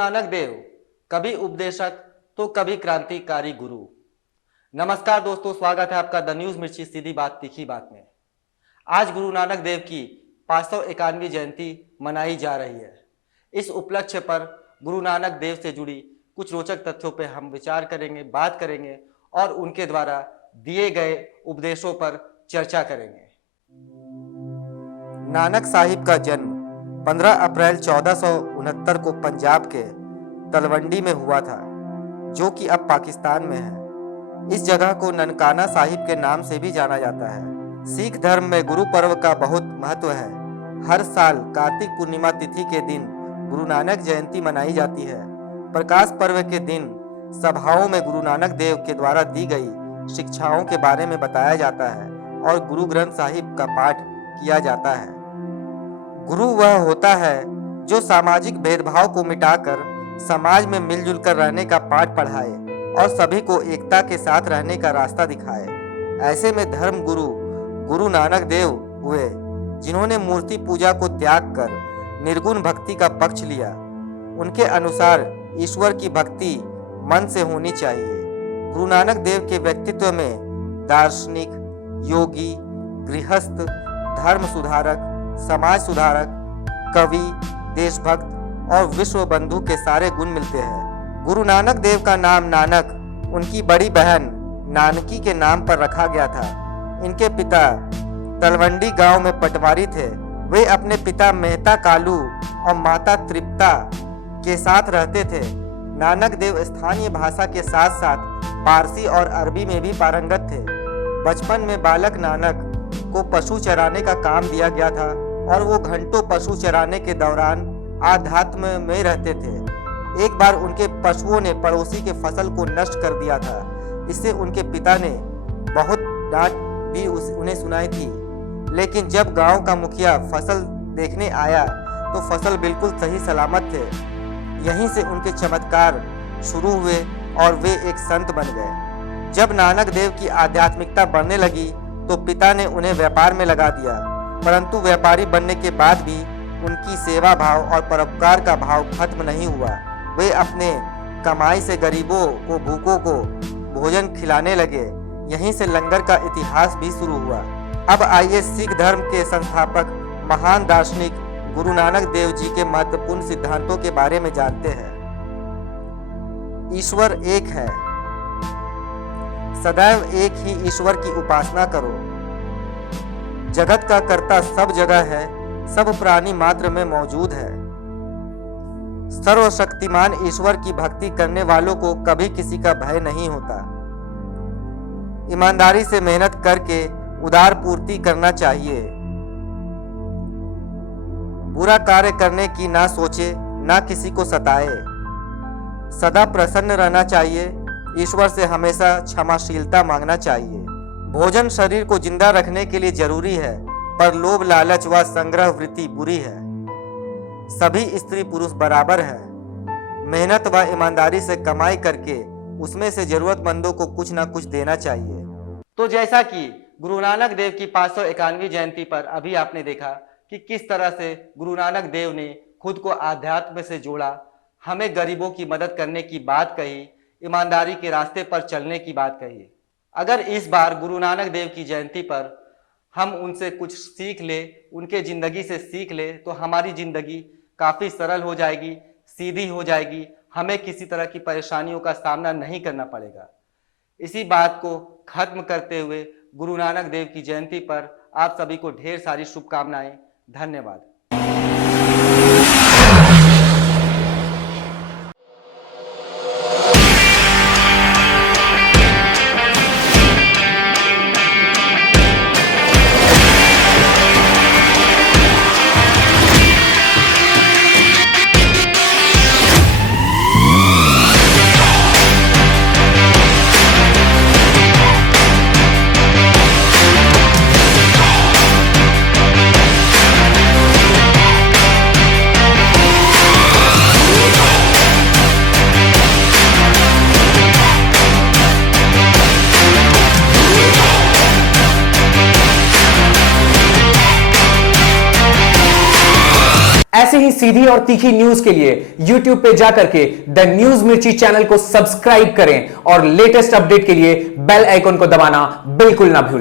नानक देव कभी उपदेशक तो कभी क्रांतिकारी गुरु। नमस्कार दोस्तों, स्वागत है आपका द न्यूज मिर्ची सीधी बात तीखी बात में। आज गुरु नानक देव की 591वीं जयंती मनाई जा रही है। इस उपलक्ष्य पर गुरु नानक देव से जुड़ी कुछ रोचक तथ्यों पर हम विचार करेंगे, बात करेंगे और उनके द्वारा दिए गए उपदेशों पर चर्चा करेंगे। नानक साहिब का जन्म 15 अप्रैल 1469 को पंजाब के तलवंडी में हुआ था, जो कि अब पाकिस्तान में है। इस जगह को ननकाना साहिब के नाम से भी जाना जाता है। सिख धर्म में गुरु पर्व का बहुत महत्व है। हर साल कार्तिक पूर्णिमा तिथि के दिन गुरु नानक जयंती मनाई जाती है। प्रकाश पर्व के दिन सभाओं में गुरु नानक देव के द्वारा दी गई शिक्षाओं के बारे में बताया जाता है और गुरु ग्रंथ साहिब का पाठ किया जाता है। गुरु वह होता है जो सामाजिक भेदभाव को मिटाकर समाज में मिलजुल कर रहने का पाठ पढ़ाए और सभी को एकता के साथ रहने का रास्ता दिखाए। ऐसे में धर्म गुरु गुरु नानक देव हुए, जिन्होंने मूर्ति पूजा को त्याग कर निर्गुण भक्ति का पक्ष लिया। उनके अनुसार ईश्वर की भक्ति मन से होनी चाहिए। गुरु नानक देव के व्यक्तित्व में दार्शनिक, योगी, गृहस्थ, धर्म सुधारक, समाज सुधारक, कवि, देशभक्त और विश्व बंधु के सारे गुण मिलते हैं। गुरु नानक देव का नाम नानक उनकी बड़ी बहन नानकी के नाम पर रखा गया था। इनके पिता तलवंडी गांव में पटवारी थे। वे अपने पिता मेहता कालू और माता तृप्ता के साथ रहते थे। नानक देव स्थानीय भाषा के साथ साथ पारसी और अरबी में भी पारंगत थे। बचपन में बालक नानक को पशु चराने का काम दिया गया था और वो घंटों पशु चराने के दौरान आध्यात्म में रहते थे। एक बार उनके पशुओं ने पड़ोसी के फसल को नष्ट कर दिया था। इससे उनके पिता ने बहुत डांट भी उन्हें सुनाई थी। लेकिन जब गांव का मुखिया फसल देखने आया तो फसल बिल्कुल सही सलामत थे। यहीं से उनके चमत्कार शुरू हुए और वे एक संत बन गए। जब नानक देव की आध्यात्मिकता बढ़ने लगी तो पिता ने उन्हें व्यापार में लगा दिया, परंतु व्यापारी बनने के बाद भी उनकी सेवा भाव और परोपकार का भाव खत्म नहीं हुआ। वे अपने कमाई से गरीबों को, भूखों को भोजन खिलाने लगे। यहीं से लंगर का इतिहास भी शुरू हुआ। अब आइए सिख धर्म के संस्थापक महान दार्शनिक गुरु नानक देव जी के महत्वपूर्ण सिद्धांतों के बारे में जानते हैं। ईश्वर एक है। सदैव एक ही ईश्वर की उपासना करो। जगत का कर्ता सब जगह है, सब प्राणी मात्र में मौजूद है। सर्वशक्तिमान ईश्वर की भक्ति करने वालों को कभी किसी का भय नहीं होता। ईमानदारी से मेहनत करके उदार पूर्ति करना चाहिए। बुरा कार्य करने की ना सोचे, ना किसी को सताए। सदा प्रसन्न रहना चाहिए। ईश्वर से हमेशा क्षमाशीलता मांगना चाहिए। भोजन शरीर को जिंदा रखने के लिए जरूरी है, पर लोभ, लालच व संग्रह वृत्ति बुरी है। सभी स्त्री पुरुष बराबर हैं। मेहनत व ईमानदारी से कमाई करके उसमें से जरूरतमंदों को कुछ ना कुछ देना चाहिए। तो जैसा कि गुरु नानक देव की 591वीं जयंती पर अभी आपने देखा कि किस तरह से गुरु नानक देव ने खुद को आध्यात्म से जोड़ा, हमें गरीबों की मदद करने की बात कही, ईमानदारी के रास्ते पर चलने की बात कही। अगर इस बार गुरु नानक देव की जयंती पर हम उनसे कुछ सीख ले, उनके ज़िंदगी से सीख ले, तो हमारी ज़िंदगी काफ़ी सरल हो जाएगी, सीधी हो जाएगी। हमें किसी तरह की परेशानियों का सामना नहीं करना पड़ेगा। इसी बात को खत्म करते हुए गुरु नानक देव की जयंती पर आप सभी को ढेर सारी शुभकामनाएं। धन्यवाद। ऐसे ही सीधी और तीखी न्यूज के लिए YouTube पे जाकर के द न्यूज मिर्ची चैनल को सब्सक्राइब करें और लेटेस्ट अपडेट के लिए बेल आइकन को दबाना बिल्कुल ना भूलें।